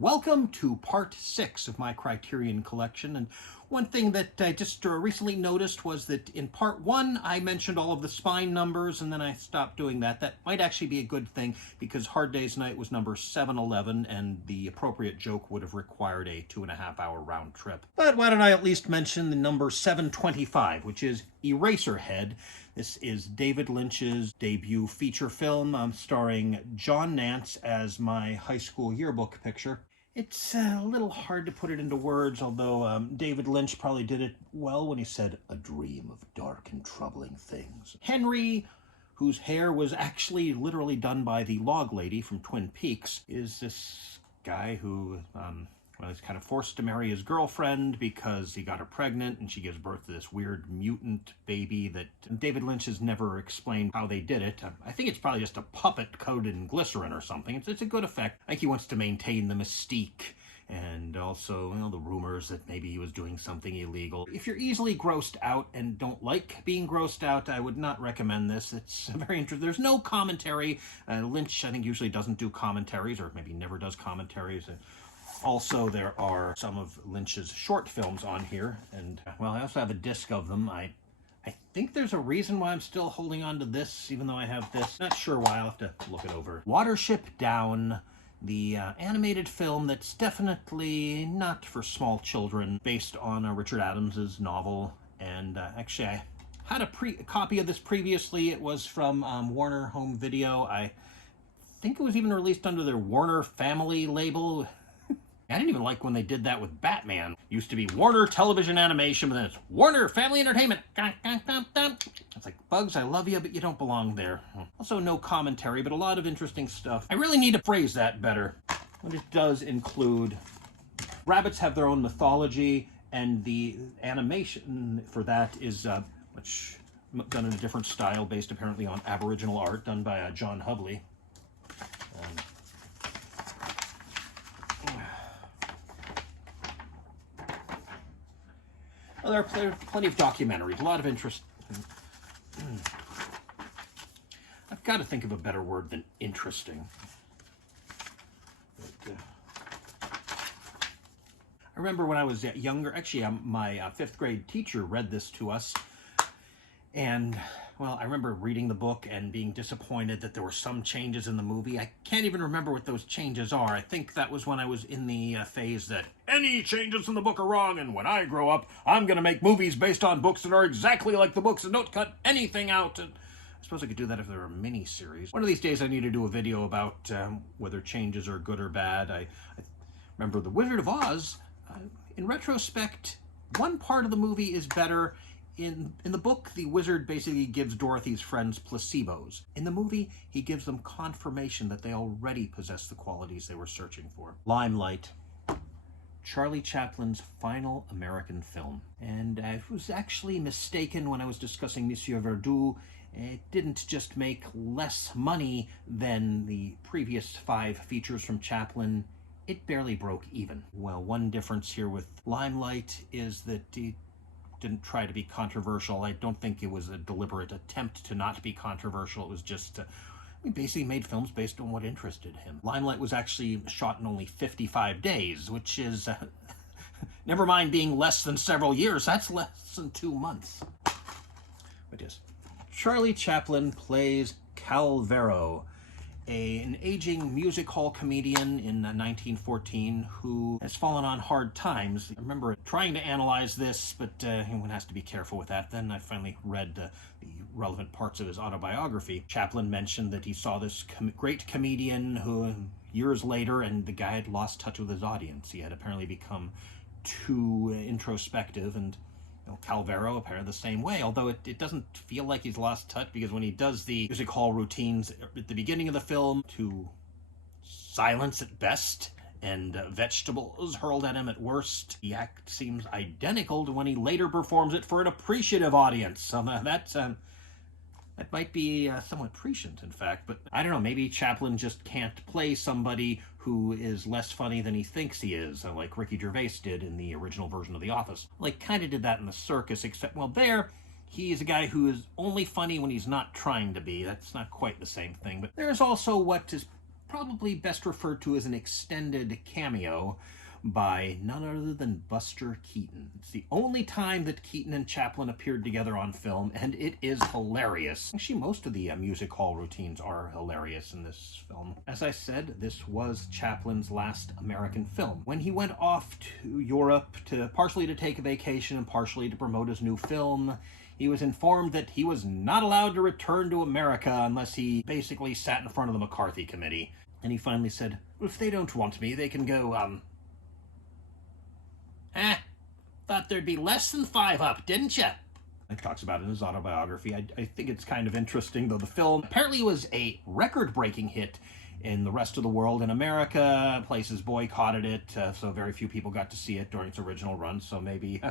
Welcome to part 6 of my Criterion Collection, and one thing that I just recently noticed was that in part 1 I mentioned all of the spine numbers, and then I stopped doing that. That might actually be a good thing, because Hard Day's Night was number 711, and the appropriate joke would have required a 2.5-hour round trip. But why don't I at least mention the number 725, which is Eraserhead. This is David Lynch's debut feature film, starring John Nance as my high school yearbook picture. It's a little hard to put it into words, although David Lynch probably did it well when he said, "A dream of dark and troubling things." Henry, whose hair was actually literally done by the log lady from Twin Peaks, is this guy who is kind of forced to marry his girlfriend because he got her pregnant, and she gives birth to this weird mutant baby that David Lynch has never explained how they did it. I think it's probably just a puppet coated in glycerin or something. It's a good effect. I think he wants to maintain the mystique and also, the rumors that maybe he was doing something illegal. If you're easily grossed out and don't like being grossed out, I would not recommend this. It's very interesting. There's no commentary. Lynch, I think, usually doesn't do commentaries, or maybe never does commentaries. Also, there are some of Lynch's short films on here, and, well, I also have a disc of them. I think there's a reason why I'm still holding on to this, even though I have this. Not sure why. I'll have to look it over. Watership Down, the animated film that's definitely not for small children, based on Richard Adams's novel. And actually, I had a copy of this previously. It was from Warner Home Video. I think it was even released under their Warner Family label. I didn't even like when they did that with Batman. It used to be Warner Television Animation, but then it's Warner Family Entertainment. It's like, Bugs, I love you, but you don't belong there. Also, no commentary, but a lot of interesting stuff. I really need to phrase that better. But it does include rabbits have their own mythology, and the animation for that is much done in a different style, based apparently on Aboriginal art, done by John Hubley. Well, there are plenty of documentaries, a lot of interest. I've got to think of a better word than interesting. But, I remember when I was younger, actually my 5th grade teacher read this to us, and, well, I remember reading the book and being disappointed that there were some changes in the movie. I can't even remember what those changes are. I think that was when I was in the phase that any changes in the book are wrong, and when I grow up, I'm going to make movies based on books that are exactly like the books and don't cut anything out. And I suppose I could do that if there were a mini-series. One of these days I need to do a video about whether changes are good or bad. I remember The Wizard of Oz. In retrospect, one part of the movie is better. In the book, the wizard basically gives Dorothy's friends placebos. In the movie, he gives them confirmation that they already possess the qualities they were searching for. Limelight, Charlie Chaplin's final American film. And I was actually mistaken when I was discussing Monsieur Verdoux. It didn't just make less money than the previous 5 features from Chaplin. It barely broke even. Well, one difference here with Limelight is that he didn't try to be controversial. I don't think it was a deliberate attempt to not be controversial. It was just, he basically made films based on what interested him. Limelight was actually shot in only 55 days, which is, never mind being less than several years, that's less than 2 months. It is. Charlie Chaplin plays Calvero, an aging music hall comedian in 1914 who has fallen on hard times. I remember trying to analyze this, but one has to be careful with that. Then I finally read the relevant parts of his autobiography. Chaplin mentioned that he saw this great comedian who, years later, and the guy had lost touch with his audience. He had apparently become too introspective, and Calvero apparently the same way, although it doesn't feel like he's lost touch, because when he does the music hall routines at the beginning of the film, to silence at best and vegetables hurled at him at worst, the act seems identical to when he later performs it for an appreciative audience. So that might be somewhat prescient, in fact, but I don't know, maybe Chaplin just can't play somebody who is less funny than he thinks he is, like Ricky Gervais did in the original version of The Office. Like, kind of did that in The Circus, except, well, there, he's a guy who is only funny when he's not trying to be. That's not quite the same thing, but there's also what is probably best referred to as an extended cameo by none other than Buster Keaton. It's the only time that Keaton and Chaplin appeared together on film, and it is hilarious. Actually, most of the music hall routines are hilarious in this film. As I said, this was Chaplin's last American film. When he went off to Europe partially to take a vacation and partially to promote his new film, he was informed that he was not allowed to return to America unless he basically sat in front of the McCarthy Committee. And he finally said, well, if they don't want me, they can go, thought there'd be less than 5 up, didn't ya? He talks about it in his autobiography. I think it's kind of interesting, though the film apparently was a record-breaking hit in the rest of the world. In America, places boycotted it, so very few people got to see it during its original run, so maybe...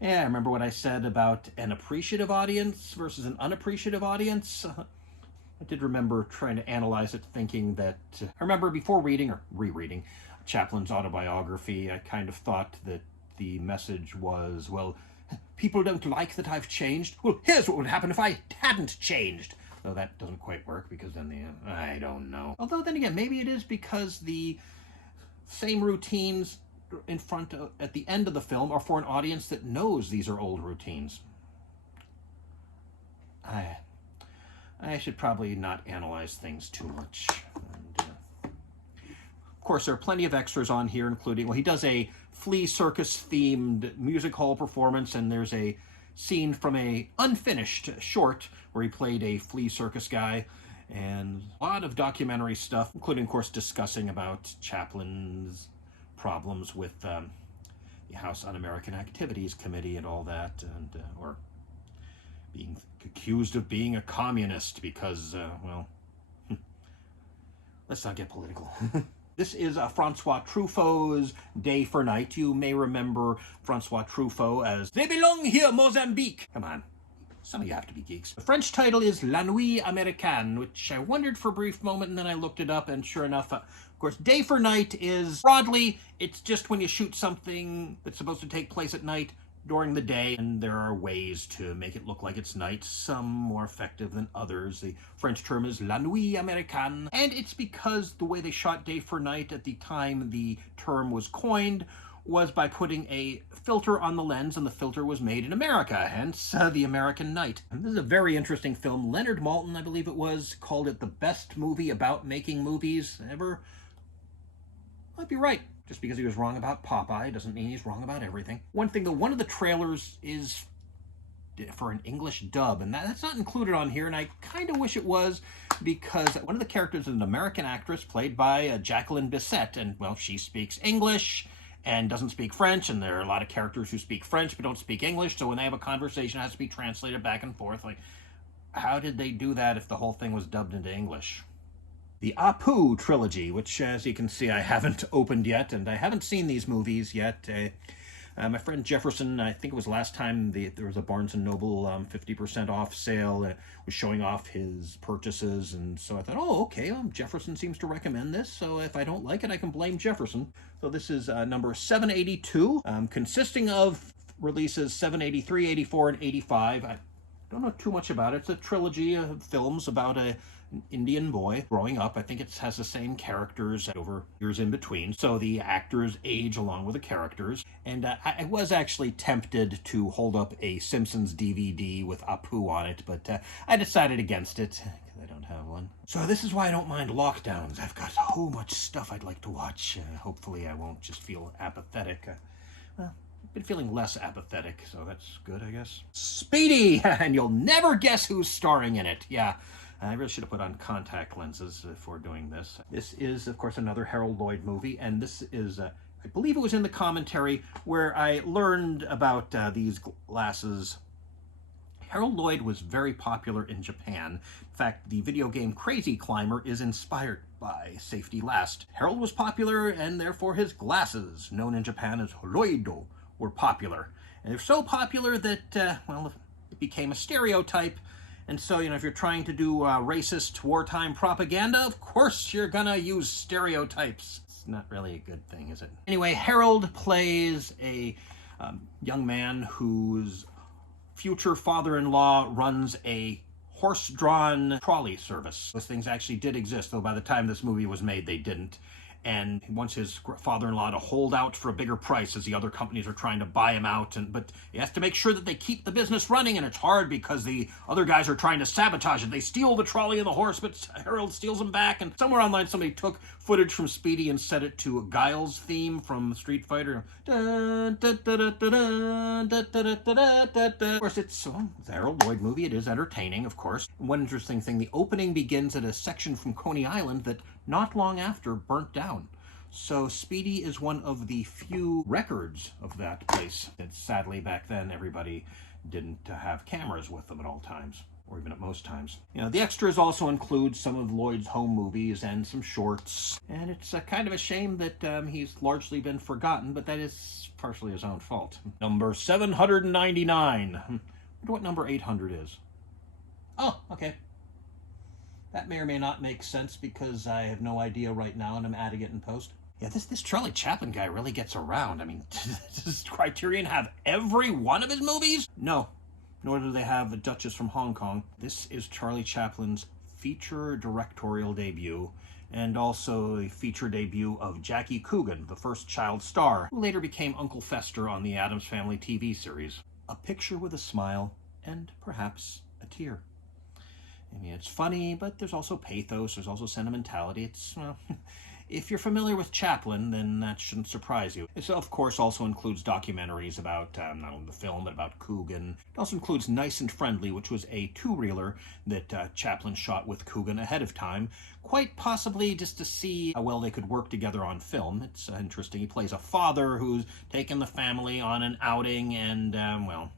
Yeah, I remember what I said about an appreciative audience versus an unappreciative audience. I did remember trying to analyze it, thinking that... I remember before reading, or rereading, Chaplin's autobiography, I kind of thought that the message was, well, people don't like that I've changed. Well, here's what would happen if I hadn't changed. Though that doesn't quite work, because then I don't know. Although then again, maybe it is because the same routines in front of, at the end of the film are for an audience that knows these are old routines. I should probably not analyze things too much. And, of course, there are plenty of extras on here, including, well, he does a flea circus themed music hall performance, and there's a scene from a unfinished short where he played a flea circus guy, and a lot of documentary stuff, including, of course, discussing about Chaplin's problems with the House Un-American Activities Committee and all that, and or being accused of being a communist because, well, let's not get political. This is Francois Truffaut's Day for Night. You may remember Francois Truffaut as They Belong Here, Mozambique. Come on. Some of you have to be geeks. The French title is La Nuit Américaine, which I wondered for a brief moment, and then I looked it up, and sure enough, of course, Day for Night is, broadly, it's just when you shoot something that's supposed to take place at night during the day, and there are ways to make it look like it's night, some more effective than others. The French term is La Nuit Américaine, and it's because the way they shot Day for Night at the time the term was coined was by putting a filter on the lens, and the filter was made in America, hence the American Night. And this is a very interesting film. Leonard Maltin, I believe it was, called it the best movie about making movies ever. Might be right. Just because he was wrong about Popeye doesn't mean he's wrong about everything. One thing, though, one of the trailers is for an English dub, and that's not included on here, and I kind of wish it was, because one of the characters is an American actress played by Jacqueline Bisset, and, well, she speaks English and doesn't speak French, and there are a lot of characters who speak French but don't speak English, so when they have a conversation, it has to be translated back and forth. Like, how did they do that if the whole thing was dubbed into English? The Apu Trilogy, which, as you can see, I haven't opened yet, and I haven't seen these movies yet. My friend Jefferson, I think it was last time there was a Barnes & Noble 50% off sale, was showing off his purchases, and so I thought, oh, okay, well, Jefferson seems to recommend this, so if I don't like it, I can blame Jefferson. So this is number 782, consisting of releases 783, 84, and 85. I don't know too much about it. It's a trilogy of films about an Indian boy growing up. I think it has the same characters over years in between, so the actors age along with the characters. And I was actually tempted to hold up a Simpsons DVD with Apu on it, but I decided against it, because I don't have one. So this is why I don't mind lockdowns. I've got so much stuff I'd like to watch. Hopefully I won't just feel apathetic. Well, I've been feeling less apathetic, so that's good, I guess. Speedy! And you'll never guess who's starring in it. Yeah. I really should have put on contact lenses before doing this. This is, of course, another Harold Lloyd movie, and this is, I believe it was in the commentary where I learned about these glasses. Harold Lloyd was very popular in Japan. In fact, the video game Crazy Climber is inspired by Safety Last. Harold was popular, and therefore his glasses, known in Japan as Lloydo, were popular. And they're so popular that, well, it became a stereotype. And so, you know, if you're trying to do racist wartime propaganda, of course you're gonna use stereotypes. It's not really a good thing, is it? Anyway, Harold plays a young man whose future father-in-law runs a horse-drawn trolley service. Those things actually did exist, though by the time this movie was made, they didn't. And he wants his father-in-law to hold out for a bigger price as the other companies are trying to buy him out. But he has to make sure that they keep the business running, and it's hard because the other guys are trying to sabotage it. They steal the trolley and the horse, but Harold steals them back. And somewhere online, somebody took footage from Speedy and set it to Guile's theme from Street Fighter. Of course, it's a Harold Lloyd movie. It is entertaining, of course. One interesting thing, the opening begins at a section from Coney Island that not long after burnt down. So Speedy is one of the few records of that place. And sadly, back then, everybody didn't have cameras with them at all times, or even at most times. You know, the extras also include some of Lloyd's home movies and some shorts. And it's kind of a shame that he's largely been forgotten, but that is partially his own fault. Number 799. I wonder what number 800 is. Oh, okay. That may or may not make sense because I have no idea right now and I'm adding it in post. Yeah, this Charlie Chaplin guy really gets around. I mean, does Criterion have every one of his movies? No, nor do they have A Duchess from Hong Kong. This is Charlie Chaplin's feature directorial debut, and also a feature debut of Jackie Coogan, the first child star, who later became Uncle Fester on the Addams Family TV series. A picture with a smile, and perhaps a tear. I mean, it's funny, but there's also pathos, there's also sentimentality. It's, well, if you're familiar with Chaplin, then that shouldn't surprise you. It, of course, also includes documentaries about, not only the film, but about Coogan. It also includes Nice and Friendly, which was a two-reeler that Chaplin shot with Coogan ahead of time, quite possibly just to see how well they could work together on film. It's interesting. He plays a father who's taken the family on an outing, and, well,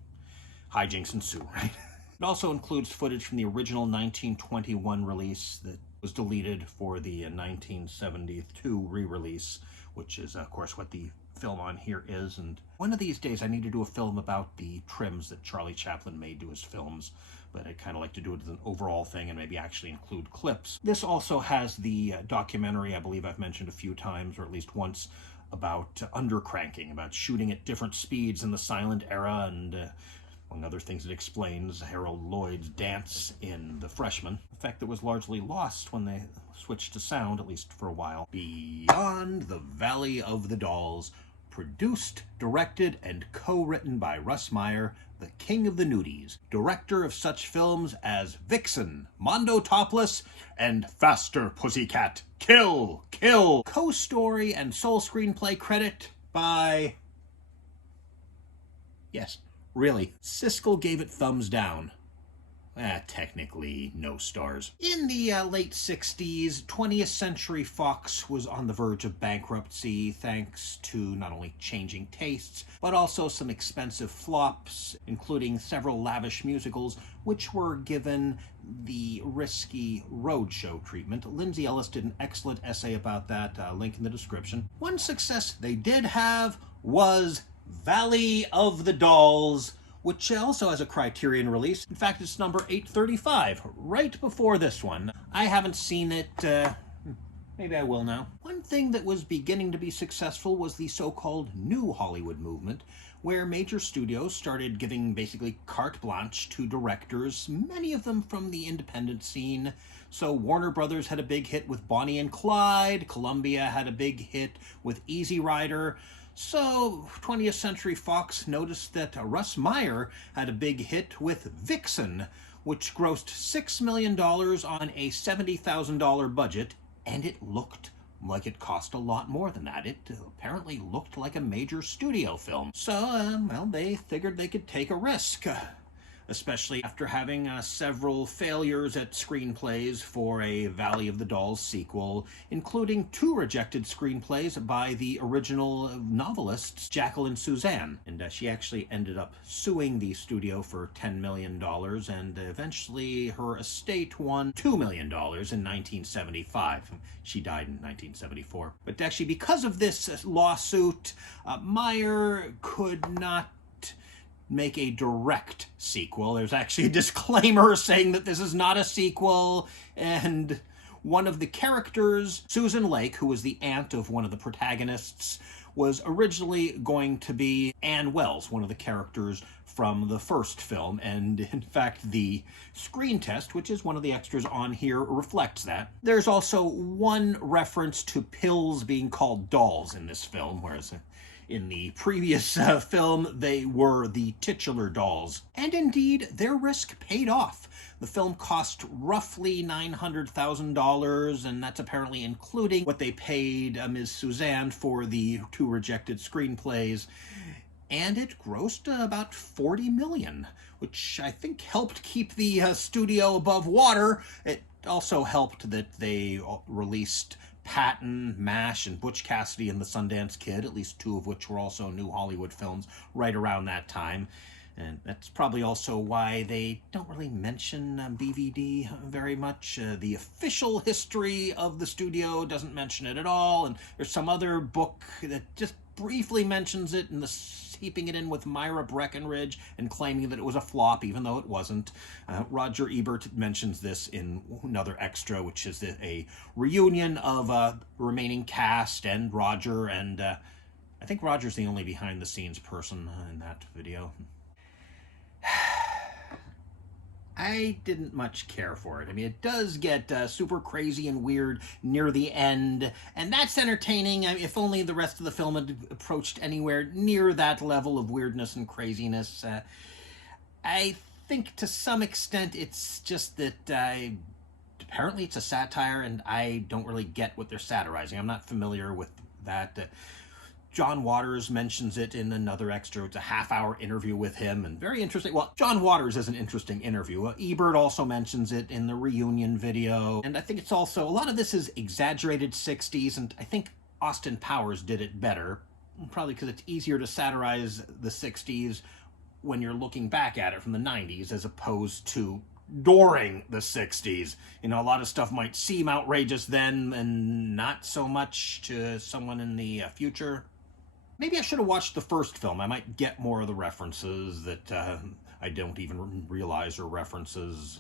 hijinks ensue, right? It also includes footage from the original 1921 release that was deleted for the 1972 re-release, which is, of course, what the film on here is. And one of these days I need to do a film about the trims that Charlie Chaplin made to his films, but I'd kind of like to do it as an overall thing and maybe actually include clips. This also has the documentary I believe I've mentioned a few times, or at least once, about undercranking, about shooting at different speeds in the silent era, and among other things, it explains Harold Lloyd's dance in The Freshman, a fact that was largely lost when they switched to sound, at least for a while. Beyond the Valley of the Dolls, produced, directed, and co-written by Russ Meyer, the king of the nudies, director of such films as Vixen, Mondo Topless, and Faster Pussycat, Kill, Kill. Co-story and sole screenplay credit by... yes. Really, Siskel gave it thumbs down. Technically, no stars. In the late 60s, 20th Century Fox was on the verge of bankruptcy thanks to not only changing tastes, but also some expensive flops, including several lavish musicals, which were given the risky roadshow treatment. Lindsay Ellis did an excellent essay about that, link in the description. One success they did have was Valley of the Dolls, which also has a Criterion release. In fact, it's number 835, right before this one. I haven't seen it, maybe I will now. One thing that was beginning to be successful was the so-called New Hollywood movement, where major studios started giving basically carte blanche to directors, many of them from the independent scene. So Warner Brothers had a big hit with Bonnie and Clyde, Columbia had a big hit with Easy Rider. So 20th Century Fox noticed that Russ Meyer had a big hit with Vixen, which grossed $6 million on a $70,000 budget, and it looked like it cost a lot more than that. It apparently looked like a major studio film. So, well, they figured they could take a risk, especially after having several failures at screenplays for a Valley of the Dolls sequel, including 2 rejected screenplays by the original novelists, Jacqueline Suzanne. And she actually ended up suing the studio for $10 million, and eventually her estate won $2 million in 1975. She died in 1974. But actually, because of this lawsuit, Meyer could not make a direct sequel. There's actually a disclaimer saying that this is not a sequel, and one of the characters, Susan Lake, who was the aunt of one of the protagonists, was originally going to be Ann Wells, one of the characters from the first film, and in fact the screen test, which is one of the extras on here, reflects that. There's also one reference to pills being called dolls in this film, whereas in the previous film they were the titular dolls. And indeed, their risk paid off. The film cost roughly $900,000, and that's apparently including what they paid Ms. Suzanne for the 2 rejected screenplays. And it grossed about $40 million, which I think helped keep the studio above water. It also helped that they released Patton, MASH, and Butch Cassidy and the Sundance Kid, at least 2 of which were also new Hollywood films right around that time. And that's probably also why they don't really mention BVD very much. The official history of the studio doesn't mention it at all, and there's some other book that just briefly mentions it, and heaping it in with Myra Breckenridge and claiming that it was a flop, even though it wasn't. Roger Ebert mentions this in another extra, which is a reunion of remaining cast and Roger, and I think Roger's the only behind-the-scenes person in that video. I didn't much care for it. I mean, it does get super crazy and weird near the end, and that's entertaining. I mean, if only the rest of the film had approached anywhere near that level of weirdness and craziness. I think to some extent it's just that apparently it's a satire, and I don't really get what they're satirizing. I'm not familiar with that. John Waters mentions it in another extra. It's a half-hour interview with him, and very interesting. Well, John Waters is an interesting interview. Ebert also mentions it in the reunion video, and I think it's also, a lot of this is exaggerated 60s, and I think Austin Powers did it better, probably because it's easier to satirize the 60s when you're looking back at it from the 90s, as opposed to during the 60s. You know, a lot of stuff might seem outrageous then, and not so much to someone in the future. Maybe I should have watched the first film. I might get more of the references that I don't even realize are references.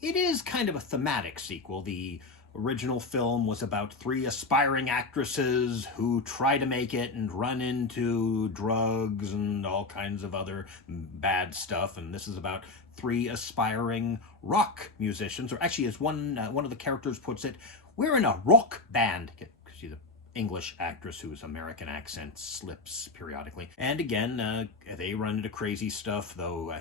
It is kind of a thematic sequel. The original film was about 3 aspiring actresses who try to make it and run into drugs and all kinds of other bad stuff. And this is about 3 aspiring rock musicians, or actually, as one of the characters puts it, we're in a rock band. She's an English actress whose American accent slips periodically. And again, they run into crazy stuff, though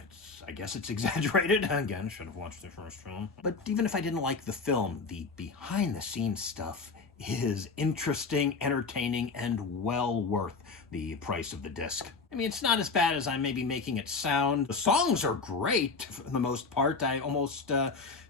I guess it's exaggerated. Again, should have watched the first film. But even if I didn't like the film, the behind-the-scenes stuff is interesting, entertaining, and well worth the price of the disc. I mean, it's not as bad as I may be making it sound. The songs are great for the most part. I almost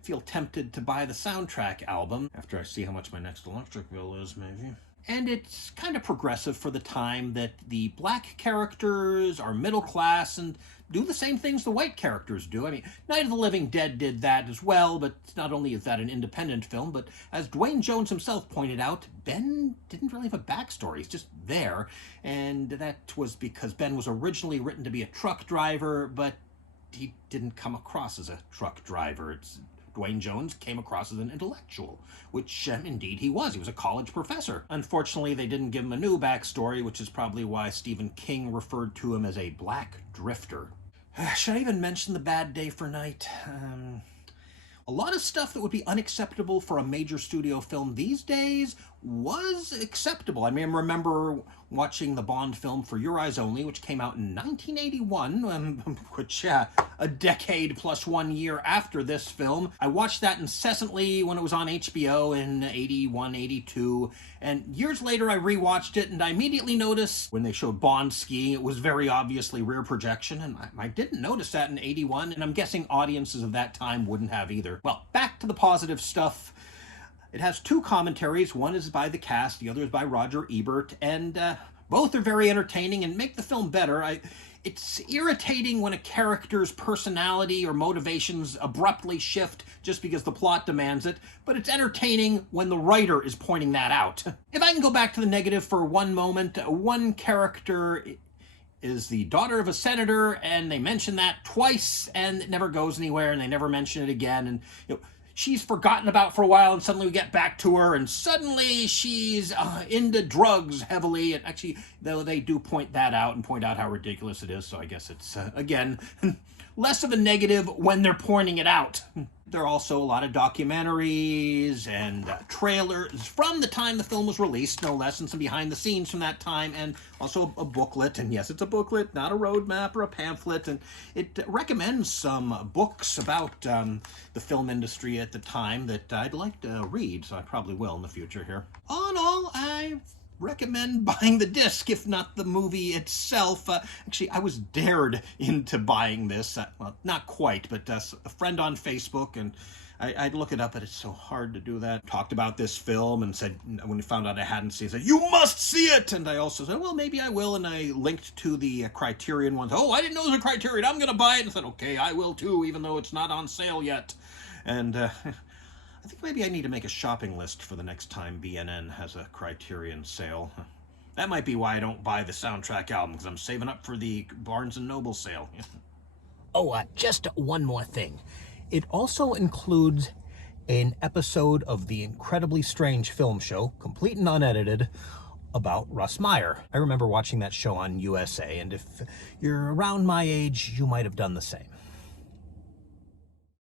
feel tempted to buy the soundtrack album after I see how much my next electric bill is, maybe. And it's kind of progressive for the time, that the black characters are middle class and do the same things the white characters do. I mean, Night of the Living Dead did that as well, but not only is that an independent film, but as Dwayne Jones himself pointed out, Ben didn't really have a backstory. He's just there, and that was because Ben was originally written to be a truck driver, but he didn't come across as a truck driver. Dwayne Jones came across as an intellectual, which indeed he was. He was a college professor. Unfortunately, they didn't give him a new backstory, which is probably why Stephen King referred to him as a black drifter. Should I even mention The Bad Day for Night? A lot of stuff that would be unacceptable for a major studio film these days was acceptable. I mean, I remember watching the Bond film For Your Eyes Only, which came out in 1981, which a decade plus 1 year after this film. I watched that incessantly when it was on HBO in 81, 82, and years later I rewatched it, and I immediately noticed when they showed Bond skiing, it was very obviously rear projection, and I didn't notice that in 81, and I'm guessing audiences of that time wouldn't have either. Well, back to the positive stuff. It has 2 commentaries. One is by the cast, the other is by Roger Ebert, and both are very entertaining and make the film better. It's irritating when a character's personality or motivations abruptly shift just because the plot demands it, but it's entertaining when the writer is pointing that out. If I can go back to the negative for one moment, one character is the daughter of a senator, and they mention that twice, and it never goes anywhere, and they never mention it again, and she's forgotten about for a while, and suddenly we get back to her, and suddenly she's into drugs heavily. And actually, though, they do point that out and point out how ridiculous it is, so I guess it's, again, less of a negative when they're pointing it out. There are also a lot of documentaries and trailers from the time the film was released, no less, and some behind the scenes from that time, and also a booklet. And yes, it's a booklet, not a roadmap or a pamphlet, and it recommends some books about the film industry at the time that I'd like to read, so I probably will in the future here. All in all, I recommend buying the disc, if not the movie itself. Actually, I was dared into buying this. Well, not quite, but a friend on Facebook, and I'd look it up, but it's so hard to do that. Talked about this film and said, when he found out I hadn't seen it, said, "You must see it!" And I also said, well, maybe I will, and I linked to the Criterion ones. Oh, I didn't know it was a Criterion. I'm going to buy it. And I said, okay, I will too, even though it's not on sale yet. And I think maybe I need to make a shopping list for the next time BNN has a Criterion sale. That might be why I don't buy the soundtrack album, because I'm saving up for the Barnes & Noble sale. Oh, just one more thing. It also includes an episode of the Incredibly Strange Film Show, complete and unedited, about Russ Meyer. I remember watching that show on USA, and if you're around my age, you might have done the same.